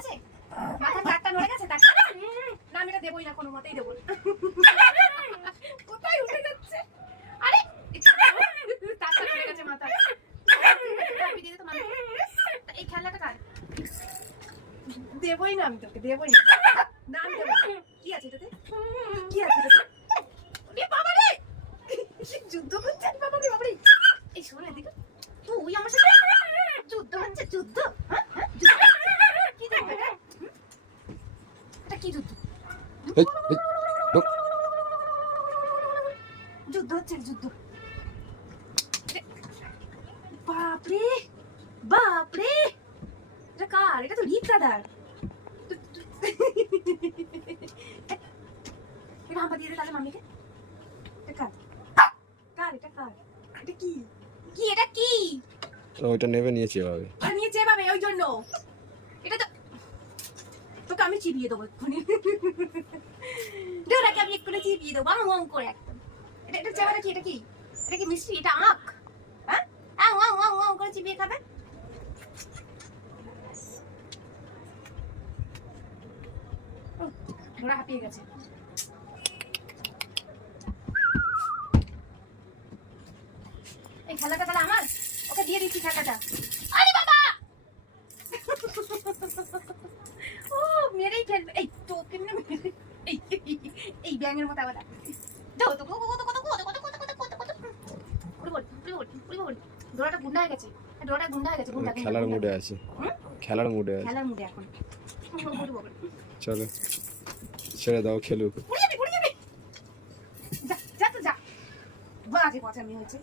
গেছে, মাথার তারটা নড়ে গেছে, তারটা না আমি এটা দেবই না, কোনো মতেই দেবো না। কোথায় উঠে যাচ্ছে, আরে তারটা নড়ে গেছে মাথায়, দিয়ে দে তো মানুষ। এই খেলাটা কার? দেবই না আমি তোকে, দেবই না, না আমি দেবো। কি আছে এটাতে, কি আছে এটাতে? বাবা রে যুদ্ধ করছে, বাবা রে বাবা রে। এই শোন এদিকে, তুই আমার সাথে যুদ্ধ হচ্ছে, যুদ্ধ? কি যুদ্ধ এটা, কি যুদ্ধ? যুদ্ধ হচ্ছে, যুদ্ধ। বাপরে বাপরে, এটা কার? এটা তো রিক দাদার। এটা হাম্পা দিয়ে দে তাহলে মাম্মিকে। এটা কার? কার এটা, কার এটা? কি কি এটা, কি ওইটা নেবে নিয়েছে এভাবে, আর নিয়ে চেবাবে ওই জন্য। এটা তো তোকে আমি চিবিয়ে দেবো এক্ষুনি, ওটাকে আমি এক্ষুনি চিবিয়ে দেবো আং আং করে একদম। এটা এটা চেবাটা কি? এটা কি? এটা কি মিষ্টি? এটা আখ? হ্যাঁ, আং আং আং আং করে চিবিয়ে খাবে। ঘোড়া হাঁপিয়ে গেছে। এই খেলাটা তাহলে আমার, ওকে দিয়ে দিচ্ছি খেলাটা। আরে বাবা ও মেরেই ফেলবে। এই তো কেমনে এই এই ব্যাঙের মতো আবার দাও তো, কত কত কত কত কত কত কত কত পুরো বল, পুরো বল, পুরো বল। ডোরাটা গুন্ডা হয়ে গেছে, ডোরাটা গুন্ডা হয়ে গেছে, গুন্ডা। খেলার মুডে আছে, খেলার মুডে আছে, খেলার মুডে এখন। চলো ছেড়ে দাও খেলুক। উড়ে যাবে, উড়ে যাবে। যা যা তো যা, বাজে পছন্দ হয়েছে।